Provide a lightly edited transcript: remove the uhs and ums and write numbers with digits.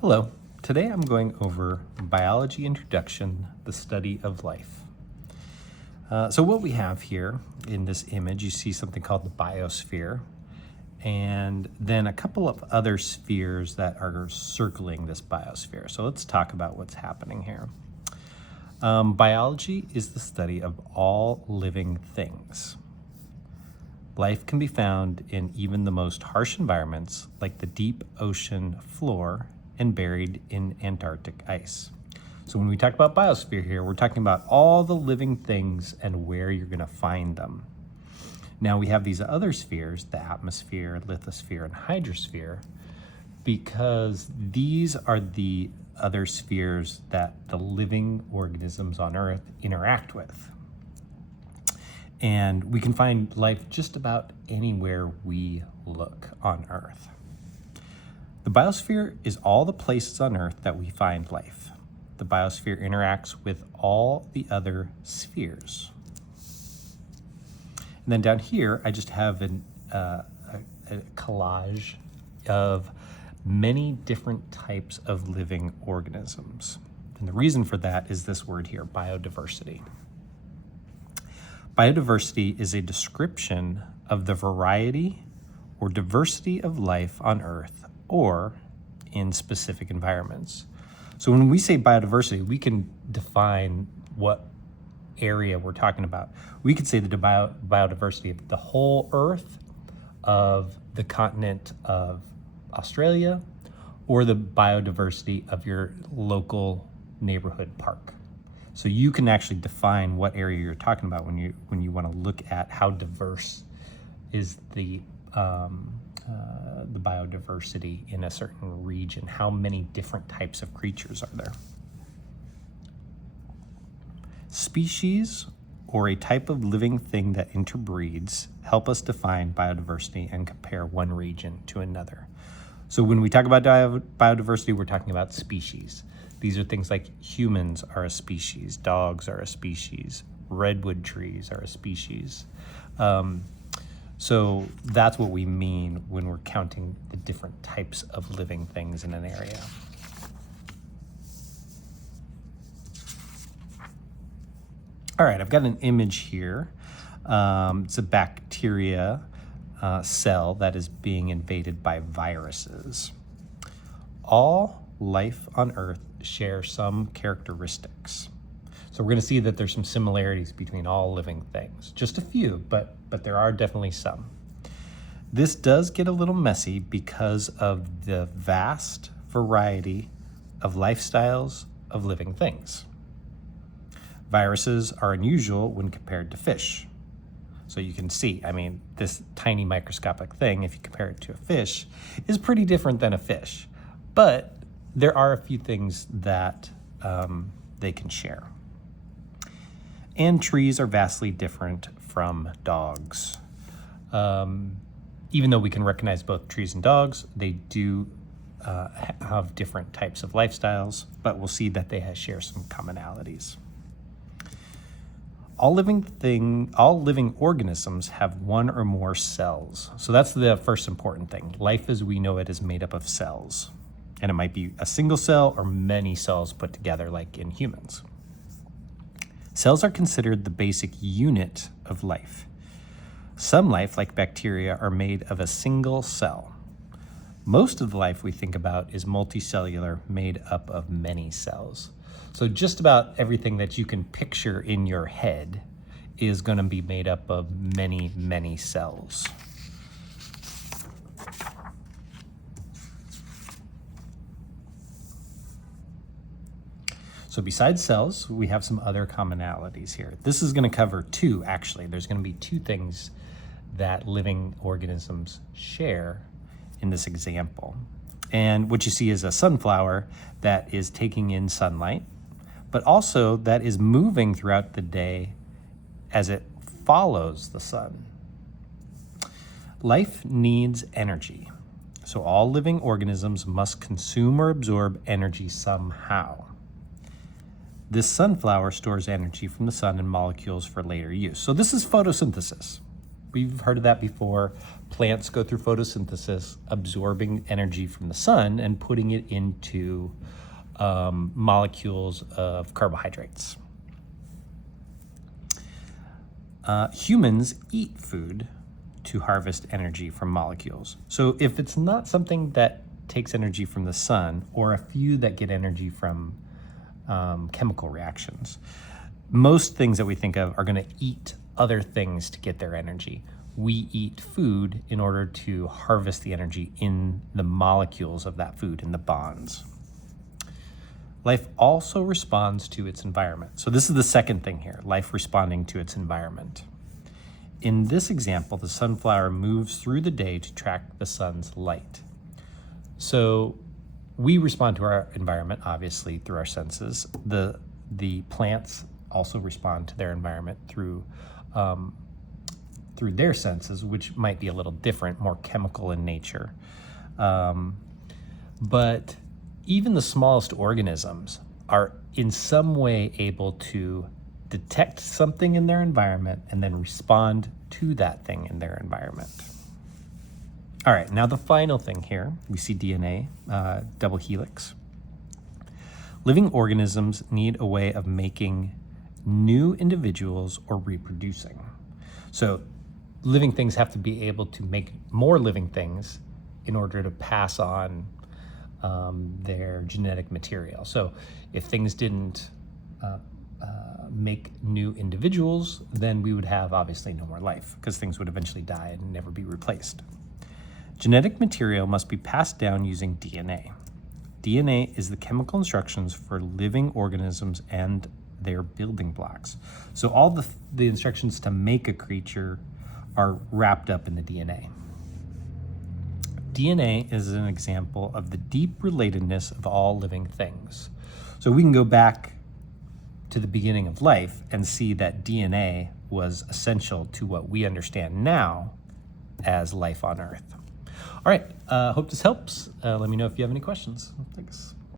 Hello. Today I'm going over Biology Introduction, the Study of Life. So what we have here in this image, you see something called the biosphere, and then a couple of other spheres that are circling this biosphere. So let's talk about what's happening here. Biology is the study of all living things. Life can be found in even the most harsh environments, like the deep ocean floor and buried in Antarctic ice. So when we talk about biosphere here, we're talking about all the living things and where you're going to find them. Now we have these other spheres, the atmosphere, lithosphere, and hydrosphere, because these are the other spheres that the living organisms on Earth interact with. And we can find life just about anywhere we look on Earth. The biosphere is all the places on Earth that we find life. The biosphere interacts with all the other spheres. And then down here, I just have a collage of many different types of living organisms. And the reason for that is this word here, biodiversity. Biodiversity is a description of the variety or diversity of life on Earth or in specific environments. So when we say biodiversity, we can define what area we're talking about. We could say the biodiversity of the whole Earth, of the continent of Australia, or the biodiversity of your local neighborhood park. So you can actually define what area you're talking about when you want to look at how diverse is the biodiversity in a certain region. How many different types of creatures are there? Species, or a type of living thing that interbreeds, help us define biodiversity and compare one region to another. So when we talk about biodiversity, we're talking about species. These are things like humans are a species, dogs are a species, redwood trees are a species. So that's what we mean when we're counting the different types of living things in an area. All right, I've got an image here. It's a bacteria cell that is being invaded by viruses. All life on Earth share some characteristics. So we're going to see that there's some similarities between all living things. Just a few, but there are definitely some. This does get a little messy because of the vast variety of lifestyles of living things. Viruses are unusual when compared to fish. So you can see, this tiny microscopic thing, if you compare it to a fish, is pretty different than a fish. But there are a few things that they can share. And trees are vastly different from dogs. Even though we can recognize both trees and dogs, they do have different types of lifestyles, but we'll see that they share some commonalities. All living organisms have one or more cells. So that's the first important thing. Life as we know it is made up of cells. And it might be a single cell or many cells put together, like in humans. Cells are considered the basic unit of life. Some life, like bacteria, are made of a single cell. Most of the life we think about is multicellular, made up of many cells. So just about everything that you can picture in your head is going to be made up of many, many cells. So besides cells, we have some other commonalities here. This is going to cover two, actually. There's going to be two things that living organisms share in this example. And what you see is a sunflower that is taking in sunlight, but also that is moving throughout the day as it follows the sun. Life needs energy. So all living organisms must consume or absorb energy somehow. This sunflower stores energy from the sun in molecules for later use. So this is photosynthesis. we've heard of that before. Plants go through photosynthesis, absorbing energy from the sun and putting it into molecules of carbohydrates. Humans eat food to harvest energy from molecules. So if it's not something that takes energy from the sun, or a few that get energy from chemical reactions, most things that we think of are going to eat other things to get their energy. We eat food in order to harvest the energy in the molecules of that food, in the bonds. Life also responds to its environment. So this is the second thing here, life responding to its environment. In this example, the sunflower moves through the day to track the sun's light. So we respond to our environment, obviously, through our senses. The plants also respond to their environment through their senses, which might be a little different, more chemical in nature. But even the smallest organisms are in some way able to detect something in their environment and then respond to that thing in their environment. All right, now the final thing here, we see DNA, double helix. Living organisms need a way of making new individuals or reproducing. So living things have to be able to make more living things in order to pass on their genetic material. So if things didn't make new individuals, then we would have obviously no more life, because things would eventually die and never be replaced. Genetic material must be passed down using DNA. DNA is the chemical instructions for living organisms and their building blocks. So all the instructions to make a creature are wrapped up in the DNA. DNA is an example of the deep relatedness of all living things. So we can go back to the beginning of life and see that DNA was essential to what we understand now as life on Earth. All right, hope this helps. Let me know if you have any questions. Thanks.